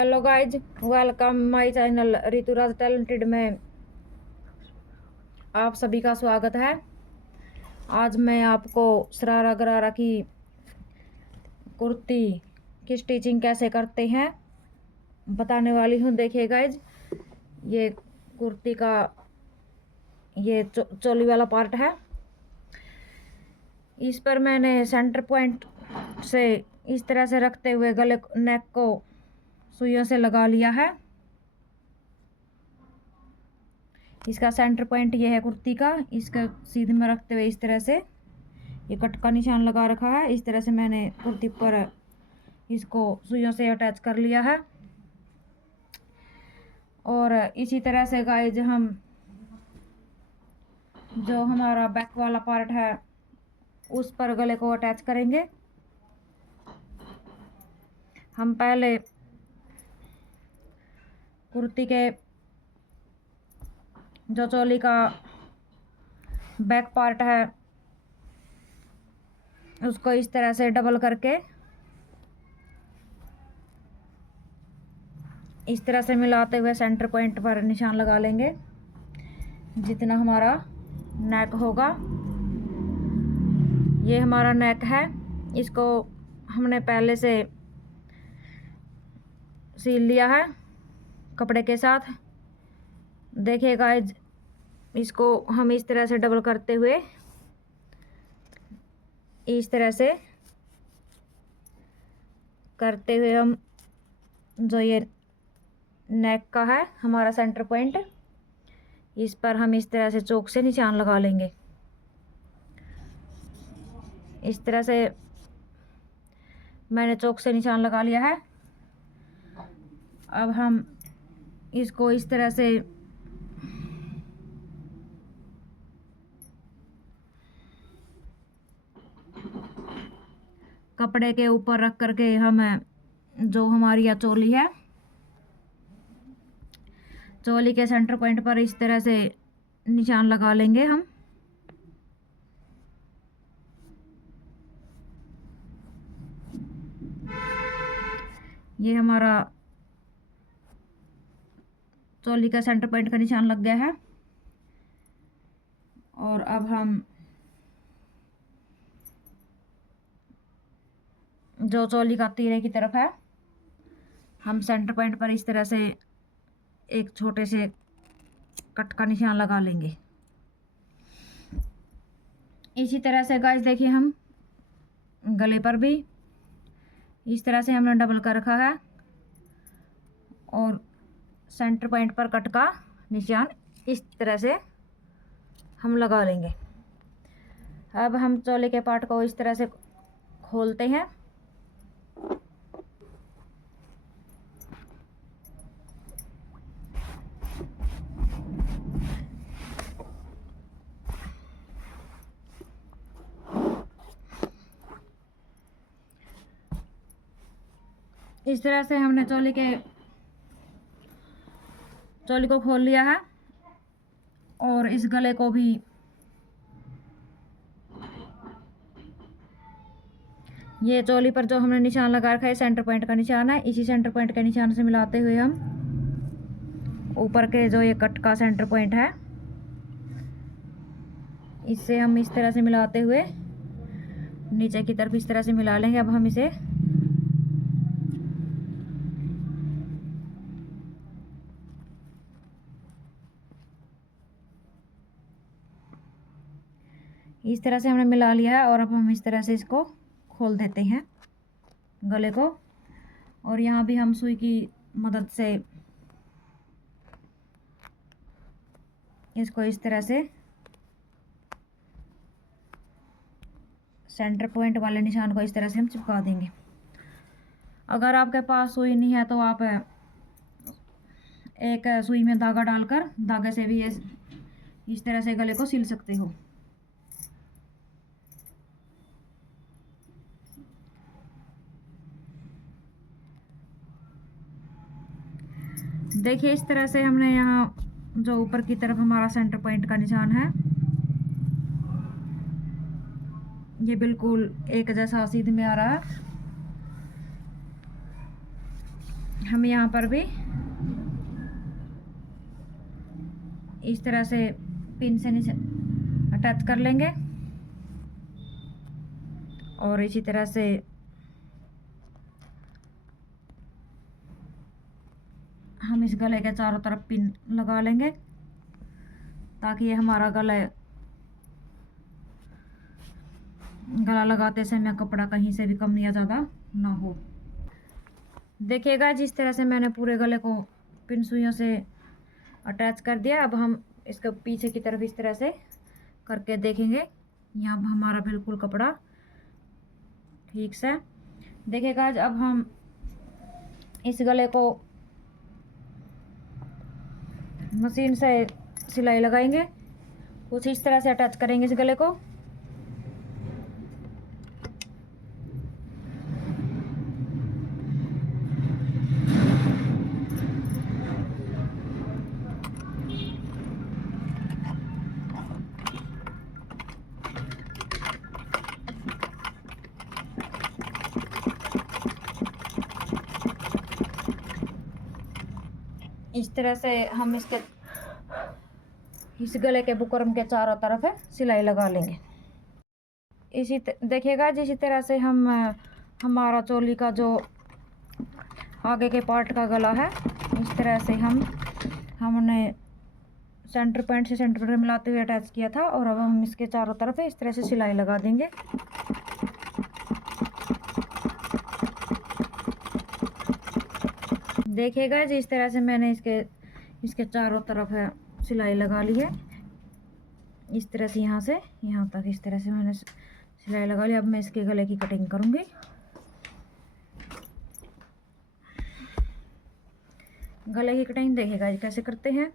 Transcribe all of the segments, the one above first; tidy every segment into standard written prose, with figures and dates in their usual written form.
Hello guys, welcome my channel Rituraj talented में आप सभी का स्वागत है। आज मैं आपको शरारा गरारा की कुर्ती की स्टिचिंग कैसे करते हैं बताने वाली हूँ। देखिए गाइज, ये कुर्ती का ये चोली वाला पार्ट है। इस पर मैंने सेंटर पॉइंट से इस तरह से रखते हुए गले नेक को सुइयों से लगा लिया है। इसका सेंटर पॉइंट ये है कुर्ती का। इसका सीधे में रखते हुए इस तरह से ये कट का निशान लगा रखा है। इस तरह से मैंने कुर्ती पर इसको सुइयों से अटैच कर लिया है। और इसी तरह से गाइज हम जो हमारा बैक वाला पार्ट है उस पर गले को अटैच करेंगे। हम पहले कुर्ती के जो चोली का बैक पार्ट है उसको इस तरह से डबल करके इस तरह से मिलाते हुए सेंटर पॉइंट पर निशान लगा लेंगे जितना हमारा नेक होगा। ये हमारा नेक है, इसको हमने पहले से सील लिया है कपड़े के साथ। देखिए गाइज, इसको हम इस तरह से डबल करते हुए इस तरह से करते हुए हम जो ये नेक का है हमारा सेंटर पॉइंट, इस पर हम इस तरह से चोक से निशान लगा लेंगे। इस तरह से मैंने चोक से निशान लगा लिया है। अब हम इसको इस तरह से कपड़े के ऊपर रख करके हम जो हमारी यह चोली है, चोली के सेंटर पॉइंट पर इस तरह से निशान लगा लेंगे हम। ये हमारा चोली का सेंटर पॉइंट का निशान लग गया है। और अब हम जो चोली का तीरे की तरफ है हम सेंटर पॉइंट पर इस तरह से एक छोटे से कट का निशान लगा लेंगे। इसी तरह से गाइस देखिए, हम गले पर भी इस तरह से हमने डबल कर रखा है और सेंटर पॉइंट पर कट का निशान इस तरह से हम लगा लेंगे। अब हम चोले के पार्ट को इस तरह से खोलते हैं। इस तरह से हमने चोली को खोल लिया है और इस गले को भी ये चोली पर जो हमने निशान लगा रखा है सेंटर पॉइंट का निशान है, इसी सेंटर पॉइंट के निशान से मिलाते हुए हम ऊपर के जो ये कट का सेंटर पॉइंट है इससे हम इस तरह से मिलाते हुए नीचे की तरफ इस तरह से मिला लेंगे। अब हम इसे इस तरह से हमने मिला लिया है और अब हम इस तरह से इसको खोल देते हैं गले को। और यहाँ भी हम सुई की मदद से इसको इस तरह से सेंटर पॉइंट वाले निशान को इस तरह से हम चिपका देंगे। अगर आपके पास सुई नहीं है तो आप एक सुई में धागा डालकर धागे से भी इस तरह से गले को सिल सकते हो। देखिए, इस तरह से हमने यहाँ जो ऊपर की तरफ हमारा सेंटर पॉइंट का निशान है ये बिल्कुल एक जैसा सीध में आ रहा है। हम यहाँ पर भी इस तरह से पिन से नीचे अटैच कर लेंगे और इसी तरह से हम इस गले के चारों तरफ पिन लगा लेंगे ताकि ये हमारा गला लगाते समय कपड़ा कहीं से भी कम या ज़्यादा ना हो। देखिएगा जिस तरह से मैंने पूरे गले को पिन सुइयों से अटैच कर दिया। अब हम इसके पीछे की तरफ इस तरह से करके देखेंगे, यहाँ हमारा बिल्कुल कपड़ा ठीक से। देखिएगा अब हम इस गले को मशीन से सिलाई लगाएंगे, कुछ इस तरह से अटैच करेंगे इस गले को। इस तरह से हम इस गले के बुकरम के चारों तरफ सिलाई लगा लेंगे। देखिएगा जिस तरह से हम हमारा चोली का जो आगे के पार्ट का गला है, इस तरह से हमने सेंटर पॉइंट से सेंटर पॉइंट मिलाते हुए अटैच किया था और अब हम इसके चारों तरफ इस तरह से सिलाई लगा देंगे। देखिएगा जिस तरह से मैंने इसके चारों तरफ सिलाई लगा ली है। इस तरह से यहाँ से यहाँ तक इस तरह से मैंने सिलाई लगा ली। अब मैं इसके गले की कटिंग करूँगी। गले की कटिंग देखिएगा कैसे करते हैं।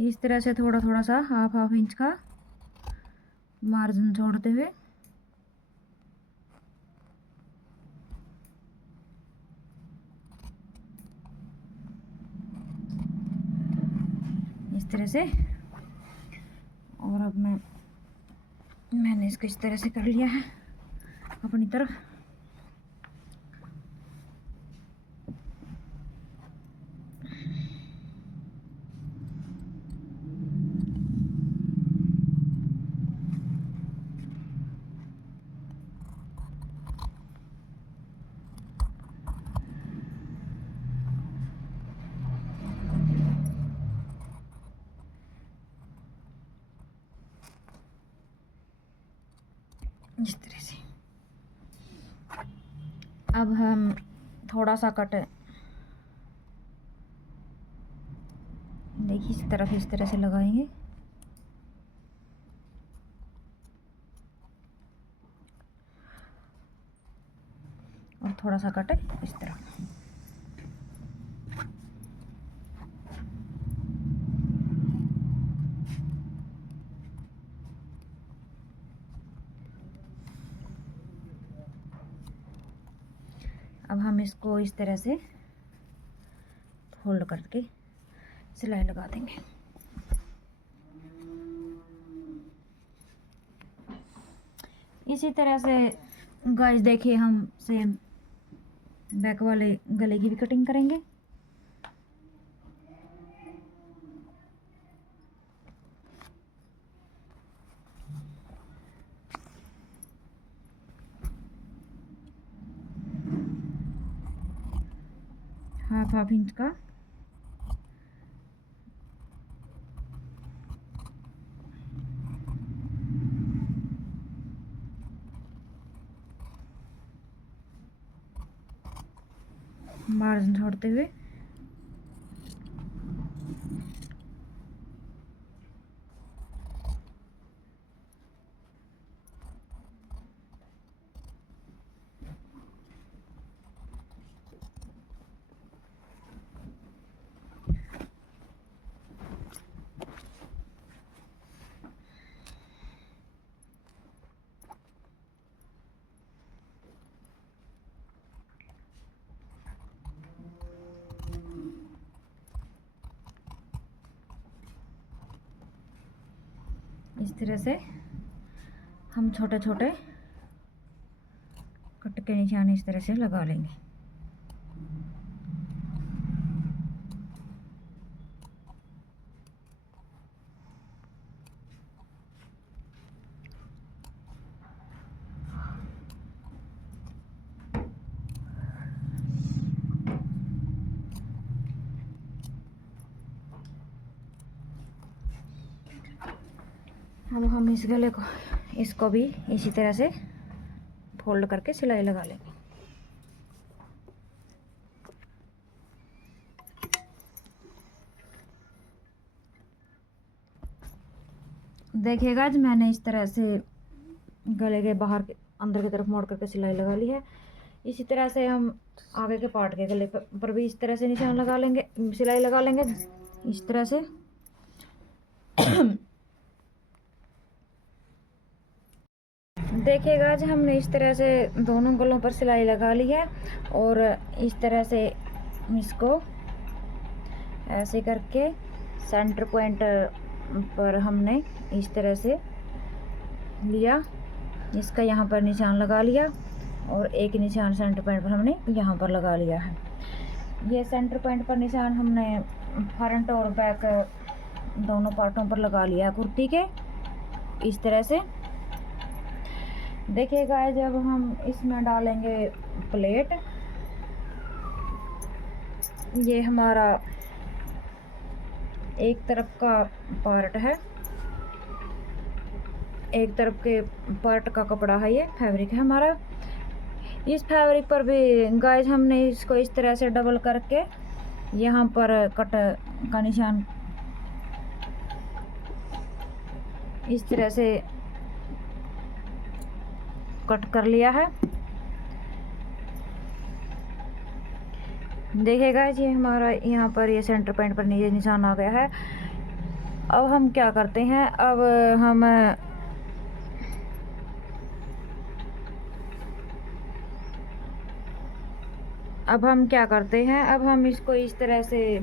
इस तरह से थोड़ा थोड़ा सा हाफ इंच का मार्जिन छोड़ते हुए इस तरह से। और अब मैंने इसको इस तरह से कर लिया है अपनी तरफ। इस तरह से अब हम थोड़ा सा कट देखिए इस तरफ इस तरह से लगाएंगे और थोड़ा सा कट इस तरफ। अब हम इसको इस तरह से फोल्ड करके सिलाई लगा देंगे। इसी तरह से गाइस देखिए हम सेम बैक वाले गले की भी कटिंग करेंगे। हाफ इंच का मार्जिन छोड़ते हुए इस तरह से हम छोटे छोटे कट के निशान इस तरह से लगा लेंगे। अब हम इस गले को इसको भी इसी तरह से फोल्ड करके सिलाई लगा लेंगे। देखिएगा आज मैंने इस तरह से गले के बाहर के अंदर की तरफ मोड़ करके सिलाई लगा ली है। इसी तरह से हम आगे के पार्ट के गले पर भी इस तरह से निशान लगा लेंगे, सिलाई लगा लेंगे इस तरह से। देखिएगा आज हमने इस तरह से दोनों गलों पर सिलाई लगा ली है और इस तरह से इसको ऐसे करके सेंटर पॉइंट पर हमने इस तरह से लिया, इसका यहाँ पर निशान लगा लिया और एक निशान सेंटर पॉइंट पर हमने यहाँ पर लगा लिया है। ये सेंटर पॉइंट पर निशान हमने फ्रंट और बैक दोनों पार्टों पर लगा लिया है कुर्ती के इस तरह से। देखिएगा जब हम इसमें डालेंगे प्लेट, ये हमारा एक तरफ का पार्ट है, एक तरफ के पार्ट का कपड़ा है, ये फैब्रिक है हमारा। इस फैब्रिक पर भी गाइस हमने इसको इस तरह से डबल करके यहाँ पर कट का निशान इस तरह से कट कर लिया है। देखिएगा ये हमारा यहाँ पर ये सेंटर पॉइंट पर ये निशान आ गया है। अब हम क्या करते हैं, अब हम क्या करते हैं, अब हम इसको इस तरह से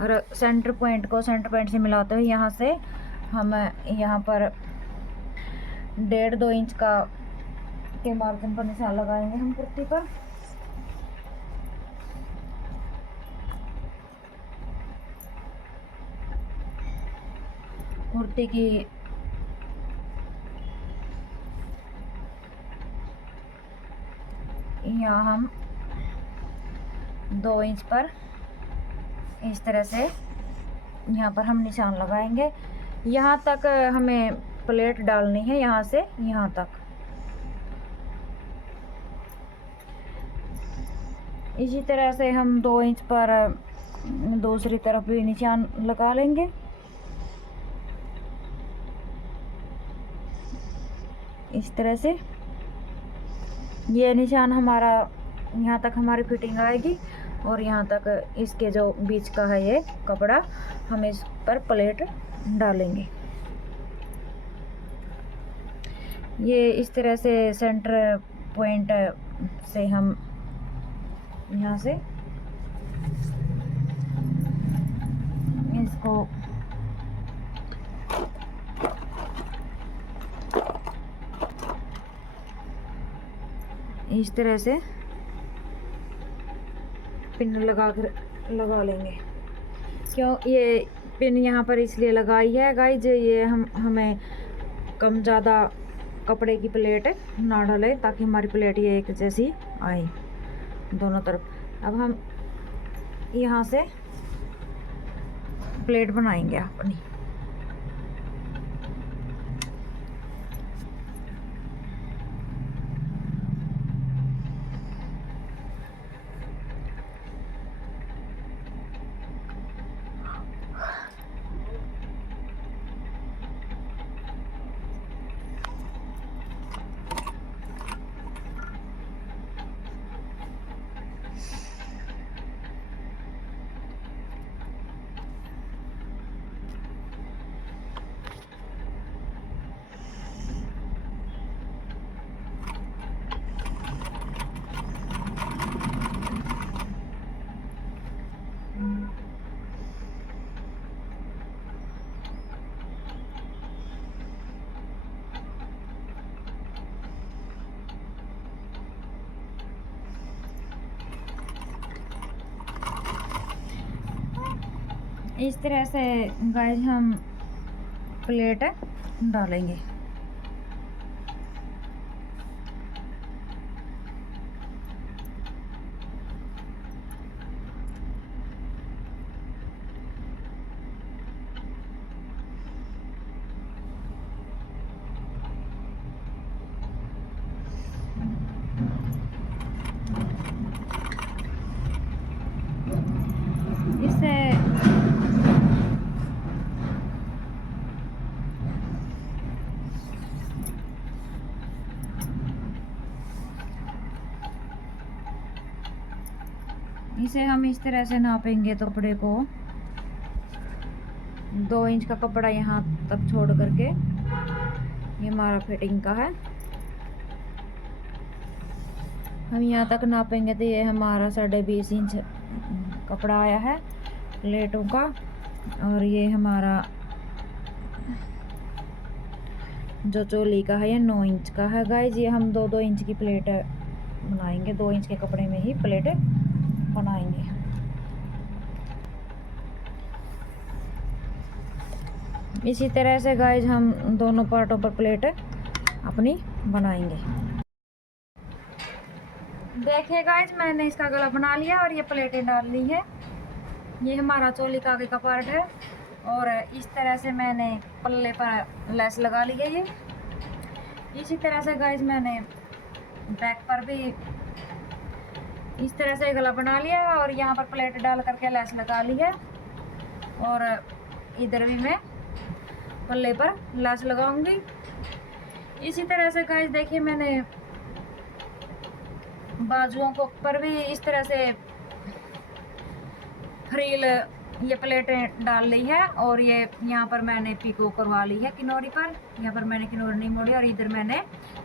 सेंटर पॉइंट को सेंटर पॉइंट से मिलाते हुए यहाँ से हम यहाँ पर 1.5-2 इंच का के मार्जिन पर निशान लगाएंगे हम कुर्ती पर। कुर्ती की यहाँ हम 2 इंच पर इस तरह से यहाँ पर हम निशान लगाएंगे। यहाँ तक हमें प्लेट डालनी है, यहाँ से यहाँ तक। इसी तरह से हम 2 इंच पर दूसरी तरफ भी निशान लगा लेंगे इस तरह से। ये निशान हमारा यहाँ तक हमारी फिटिंग आएगी और यहाँ तक इसके जो बीच का है ये कपड़ा हम इस पर प्लेट डालेंगे। ये इस तरह से सेंटर पॉइंट से हम यहाँ से इसको इस तरह से पिन लगा लेंगे। क्यों ये पिन यहाँ पर इसलिए लगाई है गाइज, ये हमें कम ज़्यादा कपड़े की प्लेट ना डाले ताकि हमारी प्लेट ये एक जैसी आए दोनों तरफ। अब हम यहाँ से प्लेट बनाएंगे अपनी। इस तरह से गाइस हम प्लेट डालेंगे। इसे हम इस तरह से नापेंगे तो कपड़े को 2 इंच का कपड़ा यहाँ तक छोड़ करके, ये हमारा फिटिंग का है। हम यहाँ तक नापेंगे तो ये हमारा 20.5 इंच कपड़ा आया है प्लेटों का। और ये हमारा जो चोली का है ये 9 इंच का है गाइज। ये हम 2-2 इंच की प्लेट बनाएंगे, 2 इंच के कपड़े में ही प्लेट बनाएंगे। इसी तरह से गाइज हम दोनों पार्टों पर प्लेट अपनी बनाएंगे। देखिए गाइज मैंने इसका गला बना लिया और ये प्लेटें डाल ली है। ये हमारा चोली का आगे का पार्ट है और इस तरह से मैंने पल्ले पर लेस लगा ली है। ये इसी तरह से गाइज मैंने बैक पर भी इस तरह से गला बना लिया है और यहाँ पर प्लेट डाल करके लेस लगा ली है। और इधर भी मैं पल्ले पर लेस लगाऊंगी। इसी तरह से गाइज देखिए मैंने बाजुओं को पर भी इस तरह से फ्रील ये प्लेटें डाल ली है। और ये यहाँ पर मैंने पिको करवा ली है किनोरी पर, यहाँ पर मैंने किनोरी नहीं मोड़ी और इधर मैंने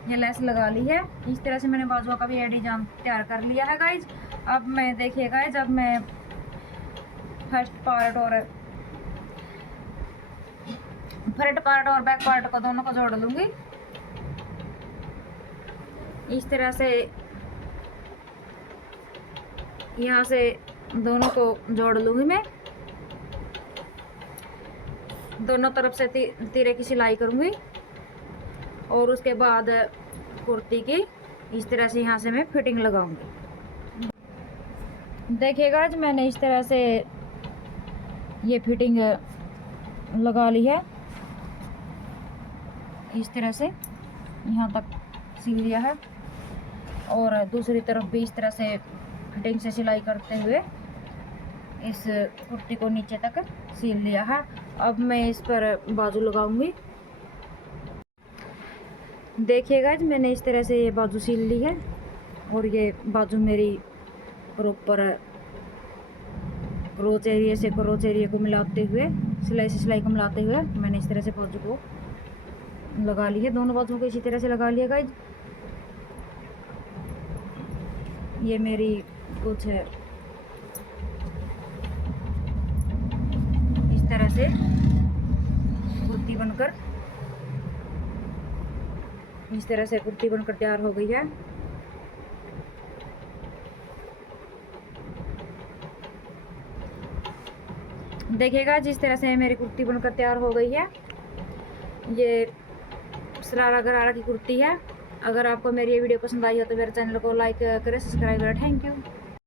ये लेस लगा ली है। इस तरह से मैंने बाजुओं का भी ये डिजाइन तैयार कर लिया है गाइज। अब मैं देखिए गाइज अब मैं फ्रंट पार्ट और बैक पार्ट को दोनों को जोड़ लूँगी। इस तरह से यहाँ से दोनों को जोड़ लूँगी मैं। दोनों तरफ से तीरे की सिलाई करूँगी और उसके बाद कुर्ती की इस तरह से यहाँ से मैं फिटिंग लगाऊंगी। देखिएगा आज मैंने इस तरह से ये फिटिंग लगा ली है। इस तरह से यहाँ तक सिल लिया है और दूसरी तरफ भी इस तरह से फिटिंग से सिलाई करते हुए इस कुर्ती को नीचे तक सिल लिया है। अब मैं इस पर बाजू लगाऊंगी। देखिएगा मैंने इस तरह से ये बाजू सिल ली है और ये बाजू मेरी प्रॉपर क्रोच एरिया से क्रोच एरिया को मिलाते हुए सिलाई से सिलाई को मिलाते हुए मैंने इस तरह से बाजू को लगा ली है। दोनों बाजुओं को इसी तरह से लगा लिया गाइज। ये मेरी कुछ इस तरह से कुर्ती बनकर तैयार हो गई है। देखिएगा जिस तरह से मेरी कुर्ती बनकर तैयार हो गई है। ये शरारा गरारा की कुर्ती है। अगर आपको मेरी ये वीडियो पसंद आई हो तो मेरे चैनल को लाइक करें, सब्सक्राइब करें। Thank you.